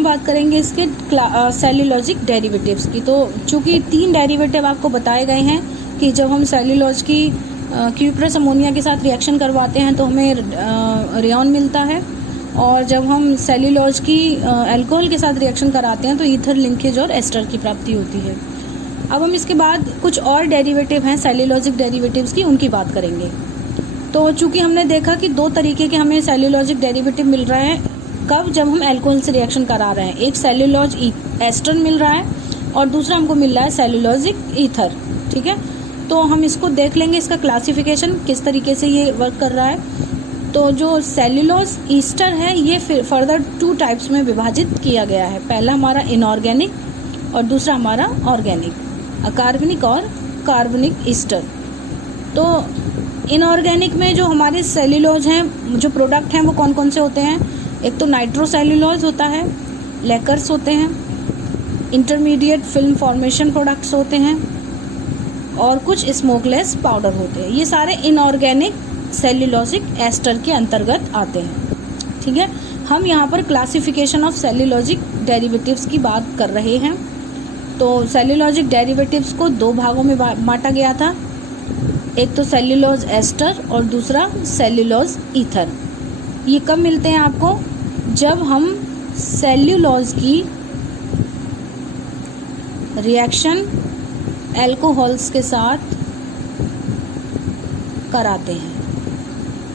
हम बात करेंगे इसके सेल्यूलोजिक डेरिवेटिव्स की। तो चूँकि 3 डेरिवेटिव आपको बताए गए हैं कि जब हम सेल्यूलोज की क्यूप्रस अमोनिया के साथ रिएक्शन करवाते हैं तो हमें रेयॉन मिलता है, और जब हम सेल्यूलोज की अल्कोहल के साथ रिएक्शन कराते हैं तो ईथर लिंकेज और एस्टर की प्राप्ति होती है। अब हम इसके बाद कुछ और डेरिवेटिव हैं सेल्यूलोजिक डेरिवेटिव्स की, उनकी बात करेंगे। तो चूँकि हमने देखा कि 2 तरीके के हमें सेल्यूलोजिक डेरिवेटिव मिल रहे हैं, कब? जब हम अल्कोहल से रिएक्शन करा रहे हैं। एक सेल्यूलोज एस्टर मिल रहा है और दूसरा हमको मिल रहा है सेल्यूलोजिक ईथर। ठीक है, तो हम इसको देख लेंगे, इसका क्लासिफिकेशन किस तरीके से ये वर्क कर रहा है। तो जो सेल्यूलोज ईस्टर है ये फिर फर्दर 2 टाइप्स में विभाजित किया गया है। पहला हमारा इनऑर्गेनिक और दूसरा हमारा ऑर्गेनिक, अकार्बनिक और कार्बनिक ईस्टर। तो इनऑर्गेनिक में जो हमारे सेल्यूलोज हैं, जो प्रोडक्ट हैं वो कौन कौन से होते हैं? एक तो नाइट्रोसेल्यूलोज होता है, लेकर्स होते हैं, इंटरमीडिएट फिल्म फॉर्मेशन प्रोडक्ट्स होते हैं और कुछ स्मोकलेस पाउडर होते हैं। ये सारे इनऑर्गेनिक सेल्यूलोजिक एस्टर के अंतर्गत आते हैं। ठीक है, हम यहाँ पर क्लासिफिकेशन ऑफ सेल्यूलोजिक डेरिवेटिव्स की बात कर रहे हैं। तो सेल्यूलोजिक डेरिवेटिव्स को 2 भागों में बांटा गया था, एक तो सेल्यूलोज एस्टर और दूसरा सेल्यूलोज ईथर। ये कब मिलते हैं आपको? जब हम सेल्यूलोज की रिएक्शन अल्कोहल्स के साथ कराते हैं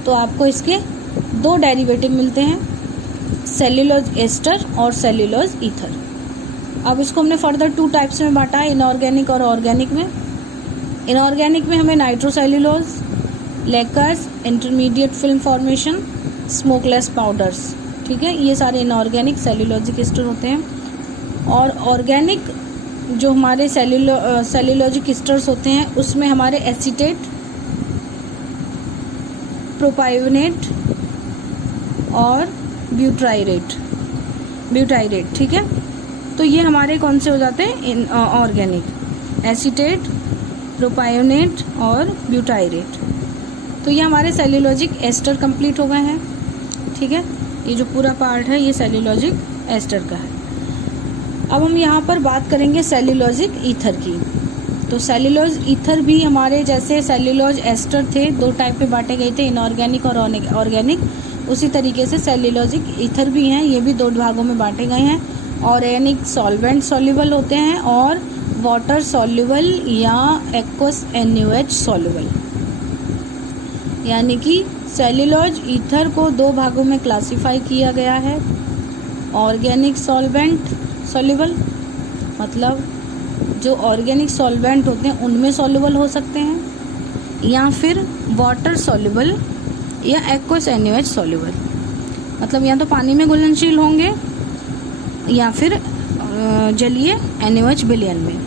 तो आपको इसके 2 डेरिवेटिव मिलते हैं, सेल्यूलोज एस्टर और सेल्यूलोज ईथर। अब इसको हमने फर्दर 2 टाइप्स में बांटा है, इनऑर्गेनिक और ऑर्गेनिक में। इनऑर्गेनिक में हमें nitrocellulose, Lakers, intermediate film formation, smokeless powders, ठीक है, ये सारे इनऑर्गेनिक सेल्यूलोजिक एस्टर होते हैं। और ऑर्गेनिक जो हमारे सेल्यूलोजिक एस्टर्स होते हैं उसमें हमारे एसीटेट, प्रोपायोनेट और ब्यूटाइरेट, ठीक है। तो ये हमारे कौन से हो जाते हैं? ऑर्गेनिक, एसीटेट, प्रोपायोनेट और ब्यूटाइरेट। तो ये हमारे सेल्यूलोजिक एस्टर कंप्लीट हो गए हैं। ठीक है, ये जो पूरा पार्ट है ये सेल्यूलोजिक एस्टर का है। अब हम यहाँ पर बात करेंगे सेल्यूलोजिक ईथर की। तो सेल्यूलोज ईथर भी हमारे जैसे सेल्यूलोज एस्टर थे 2 टाइप में बांटे गए थे, इनऑर्गेनिक और ऑर्गेनिक, उसी तरीके से सेल्यूलोजिक ईथर भी हैं, ये भी 2 भागों में बांटे गए हैं। ऑर्गेनिक सॉल्वेंट सॉल्युबल होते हैं और वाटर सॉल्युबल या एक्वस NaOH सॉल्युबल। यानी कि सेल्यूलोज ईथर को 2 भागों में क्लासिफाई किया गया है। ऑर्गेनिक सॉल्वेंट सॉल्युबल, मतलब जो ऑर्गेनिक सॉल्वेंट होते हैं उनमें सॉल्युबल हो सकते हैं, या फिर वाटर सॉल्युबल या एक्वस NaOH सॉल्युबल, मतलब या तो पानी में घुलनशील होंगे या फिर जलीय NaOH विलयन में।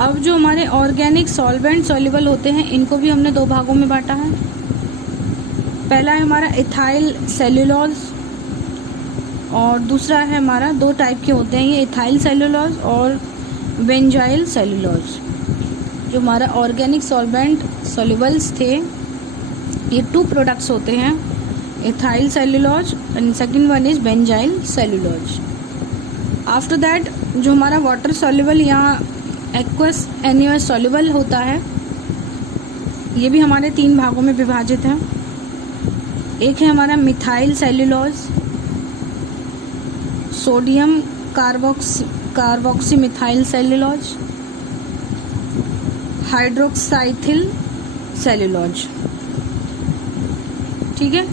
अब जो हमारे ऑर्गेनिक सॉल्वेंट सॉल्युबल होते हैं इनको भी हमने 2 भागों में बांटा है। पहला है हमारा इथाइल सेल्यूलोज और दूसरा है हमारा, 2 टाइप के होते हैं ये, इथाइल सेल्यूलोज और बेंजाइल सेल्यूलोज। जो हमारा ऑर्गेनिक सॉल्वेंट सॉल्युबल्स थे ये 2 प्रोडक्ट्स होते हैं, ethyl cellulose and second one is benzyl cellulose. After that जो हमारा वाटर सॉल्युबल या एक्वस NaOH सॉल्युबल होता है ये भी हमारे 3 भागों में विभाजित है। एक है हमारा methyl cellulose, sodium carboxy methyl cellulose, hydroxyethyl cellulose. ठीक है,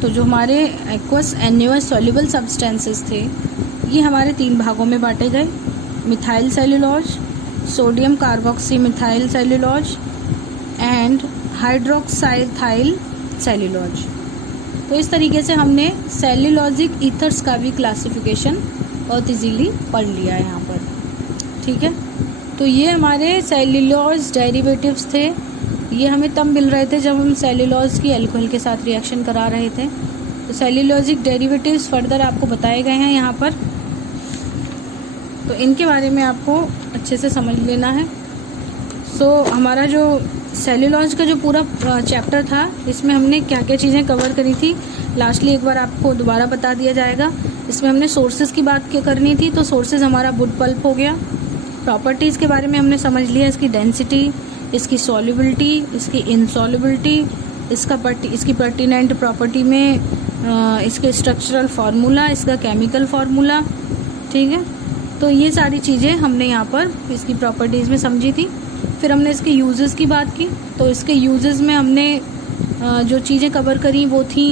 तो जो हमारे एक्वस NaOH सॉल्युबल सब्सटेंसेस थे ये हमारे 3 भागों में बांटे गए, methyl cellulose, sodium carboxy methyl cellulose and hydroxyethyl cellulose. तो इस तरीके से हमने सेल्यूलोजिक ईथर्स का भी क्लासिफिकेशन बहुत इजीली पढ़ लिया है यहाँ पर। ठीक है, तो ये हमारे सेल्यूलोज डेरिवेटिव्स थे, ये हमें तब मिल रहे थे जब हम सेल्यूलोज की अल्कोहल के साथ रिएक्शन करा रहे थे। तो सेल्यूलोजिक डेरिवेटिव्स फर्दर आपको बताए गए हैं यहाँ पर, तो इनके बारे में आपको अच्छे से समझ लेना है। हमारा जो सेल्यूलॉज का जो पूरा चैप्टर था, इसमें हमने क्या क्या चीज़ें कवर करी थी, लास्टली एक बार आपको दोबारा बता दिया जाएगा। इसमें हमने सोर्सेज की बात करनी थी, तो सोर्सेज हमारा वुड पल्प हो गया। प्रॉपर्टीज़ के बारे में हमने समझ लिया, इसकी डेंसिटी, इसकी सॉल्युबिलिटी, इसकी इनसॉल्युबिलिटी, इसकी पर्टिनेंट प्रॉपर्टी में इसके स्ट्रक्चरल फार्मूला, इसका केमिकल फार्मूला, ठीक है। तो ये सारी चीज़ें हमने यहाँ पर इसकी प्रॉपर्टीज़ में समझी थी। फिर हमने इसके यूजेस की बात की, तो इसके यूजेस में हमने जो चीज़ें कवर करी वो थी,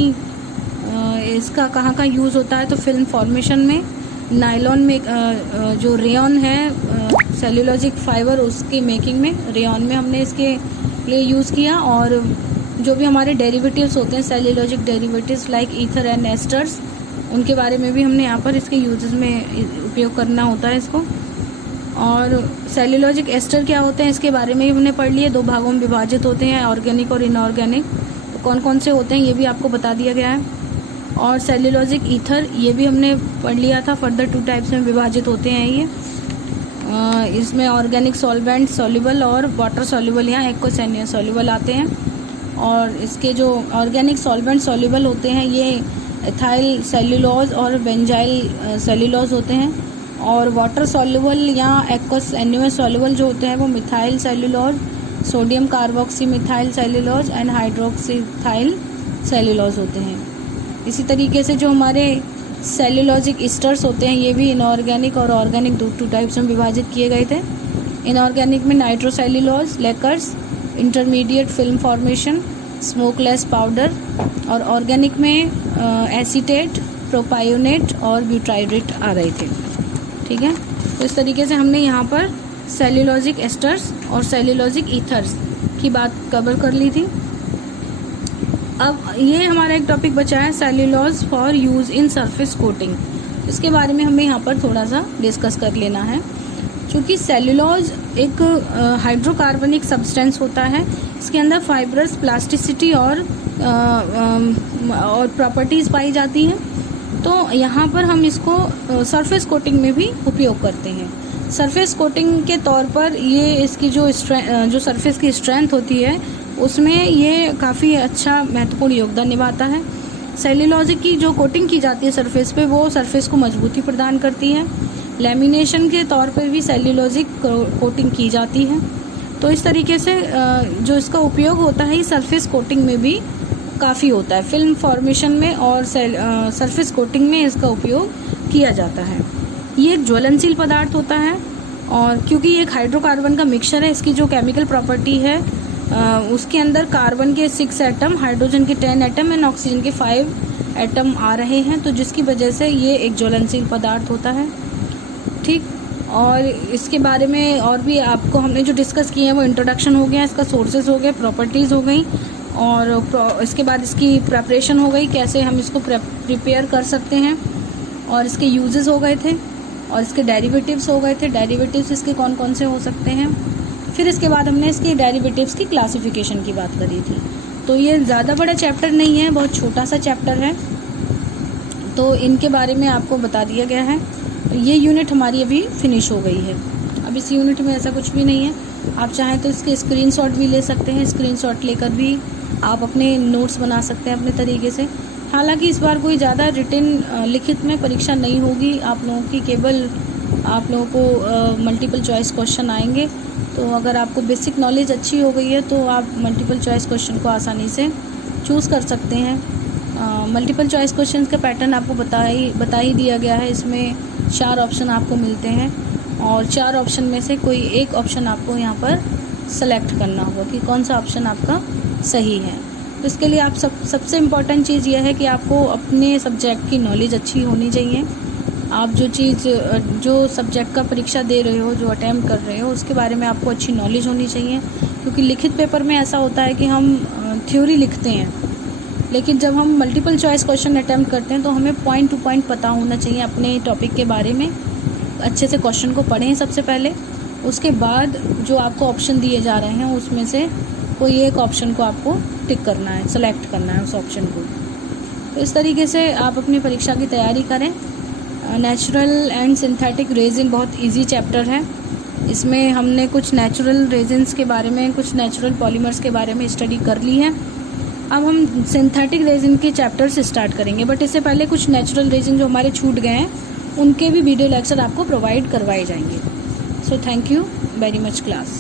इसका कहाँ कहाँ यूज़ होता है, तो फिल्म फॉर्मेशन में, नायलॉन में, जो रेयॉन है सेल्यूलोजिक फाइबर उसकी मेकिंग में, रेयॉन में हमने इसके लिए यूज़ किया। और जो भी हमारे डेरिवेटिव्स होते हैं cellulosic derivatives like ether and asters, उनके बारे में भी हमने यहाँ पर इसके यूजेस में उपयोग करना होता है इसको। और सेल्यूलोजिक एस्टर क्या होते हैं इसके बारे में भी हमने पढ़ लिए, 2 भागों में विभाजित होते हैं, ऑर्गेनिक और इनऑर्गेनिक। तो कौन कौन से होते हैं ये भी आपको बता दिया गया है। और सेल्यूलोजिक ईथर ये भी हमने पढ़ लिया था, फर्दर 2 टाइप्स में विभाजित होते हैं ये। इसमें ऑर्गेनिक सॉल्वेंट सॉल्युबल और वाटर सॉल्युबल, यहाँ एक्वा सॉल्युबल आते हैं। और इसके जो ऑर्गेनिक सॉल्वेंट सॉल्युबल होते हैं ये एथाइल सेल्यूलोज और बेंजाइल सेल्यूलोज होते हैं। और वाटर सॉल्युबल या एक्वस एन्यूअस सॉल्युबल जो होते हैं वो methyl cellulose, sodium carboxy methyl cellulose and hydroxyethyl cellulose होते हैं। इसी तरीके से जो हमारे सेल्यूलोजिक ईस्टर्स होते हैं ये भी इनऑर्गेनिक और ऑर्गेनिक 2 टाइप्स में विभाजित किए गए थे। इनऑर्गेनिक में nitrocellulose, Lakers, intermediate film formation, smokeless powder. और ऑर्गेनिक में एसीटेट, प्रोपायोनेट और ब्यूटाइरेट आ रहे थे, ठीक है। तो इस तरीके से हमने यहाँ पर सेल्यूलोजिक एस्टर्स और सेल्यूलोजिक ईथर्स की बात कवर कर ली थी। अब ये हमारा एक टॉपिक बचा है cellulose for use in surface coating. इसके बारे में हमें यहाँ पर थोड़ा सा डिस्कस कर लेना है। क्योंकि सेल्यूलोज एक हाइड्रोकार्बनिक सब्सटेंस होता है, इसके अंदर फाइब्रस प्लास्टिसिटी और प्रॉपर्टीज़ पाई जाती हैं। तो यहाँ पर हम इसको सरफेस कोटिंग में भी उपयोग करते हैं। सरफेस कोटिंग के तौर पर ये इसकी जो सरफेस की स्ट्रेंथ होती है उसमें ये काफ़ी अच्छा महत्वपूर्ण योगदान निभाता है। सेल्यूलोजिक की जो कोटिंग की जाती है सरफेस पे, वो सरफेस को मजबूती प्रदान करती है। लेमिनेशन के तौर पर भी सेल्यूलोजिक कोटिंग की जाती है। तो इस तरीके से जो इसका उपयोग होता है ये सरफेस कोटिंग में भी काफ़ी होता है, फिल्म फॉर्मेशन में और सरफेस कोटिंग में इसका उपयोग किया जाता है। ये एक ज्वलनशील पदार्थ होता है और क्योंकि ये एक हाइड्रोकार्बन का मिक्सचर है, इसकी जो केमिकल प्रॉपर्टी है उसके अंदर कार्बन के 6 एटम, हाइड्रोजन के 10 एटम एंड ऑक्सीजन के 5 एटम आ रहे हैं, तो जिसकी वजह से ये एक ज्वलनशील पदार्थ होता है, ठीक। और इसके बारे में और भी आपको हमने जो डिस्कस किए हैं वो इंट्रोडक्शन हो गया, इसका सोर्सेज हो गए, प्रॉपर्टीज़ हो गई, और इसके बाद इसकी प्रेपरेशन हो गई, कैसे हम इसको प्रिपेयर कर सकते हैं, और इसके यूजेस हो गए थे, और इसके डेरिवेटिव्स हो गए थे, डेरिवेटिव्स इसके कौन कौन से हो सकते हैं। फिर इसके बाद हमने इसके डेरिवेटिव्स की क्लासिफिकेशन की बात करी थी। तो ये ज़्यादा बड़ा चैप्टर नहीं है, बहुत छोटा सा चैप्टर है, तो इनके बारे में आपको बता दिया गया है। ये यूनिट हमारी अभी फिनिश हो गई है। अब इस यूनिट में ऐसा कुछ भी नहीं है, आप चाहें तो इसके स्क्रीनशॉट भी ले सकते हैं, स्क्रीनशॉट लेकर भी आप अपने नोट्स बना सकते हैं अपने तरीके से। हालांकि इस बार कोई ज़्यादा रिटन लिखित में परीक्षा नहीं होगी आप लोगों की, केवल आप लोगों को मल्टीपल चॉइस क्वेश्चन आएंगे। तो अगर आपको बेसिक नॉलेज अच्छी हो गई है तो आप मल्टीपल चॉइस क्वेश्चन को आसानी से चूज़ कर सकते हैं। मल्टीपल चॉइस क्वेश्चन का पैटर्न आपको बता ही दिया गया है। इसमें 4 ऑप्शन आपको मिलते हैं और 4 ऑप्शन में से कोई एक ऑप्शन आपको यहाँ पर सेलेक्ट करना होगा कि कौन सा ऑप्शन आपका सही है। तो इसके लिए आप सबसे इम्पॉर्टेंट चीज़ यह है कि आपको अपने सब्जेक्ट की नॉलेज अच्छी होनी चाहिए। आप जो सब्जेक्ट का परीक्षा दे रहे हो, जो अटैम्प्ट कर रहे हो, उसके बारे में आपको अच्छी नॉलेज होनी चाहिए। क्योंकि लिखित पेपर में ऐसा होता है कि हम थ्योरी लिखते हैं, लेकिन जब हम मल्टीपल चॉइस क्वेश्चन अटैम्प्ट करते हैं तो हमें पॉइंट टू पॉइंट पता होना चाहिए अपने टॉपिक के बारे में। अच्छे से क्वेश्चन को पढ़ें सबसे पहले, उसके बाद जो आपको ऑप्शन दिए जा रहे हैं उसमें से कोई एक ऑप्शन को आपको टिक करना है, सेलेक्ट करना है उस ऑप्शन को। तो इस तरीके से आप अपनी परीक्षा की तैयारी करें। नेचुरल एंड सिंथेटिक रेजिन बहुत इजी चैप्टर है, इसमें हमने कुछ नेचुरल रेजिन्स के बारे में, कुछ नेचुरल पॉलीमर्स के बारे में स्टडी कर ली है। अब हम सिंथेटिक रेजिन के चैप्टर से स्टार्ट करेंगे, बट इससे पहले कुछ नेचुरल रेजिन जो हमारे छूट गए हैं उनके भी वीडियो लेक्चर आपको प्रोवाइड करवाए जाएंगे। So thank you very much class.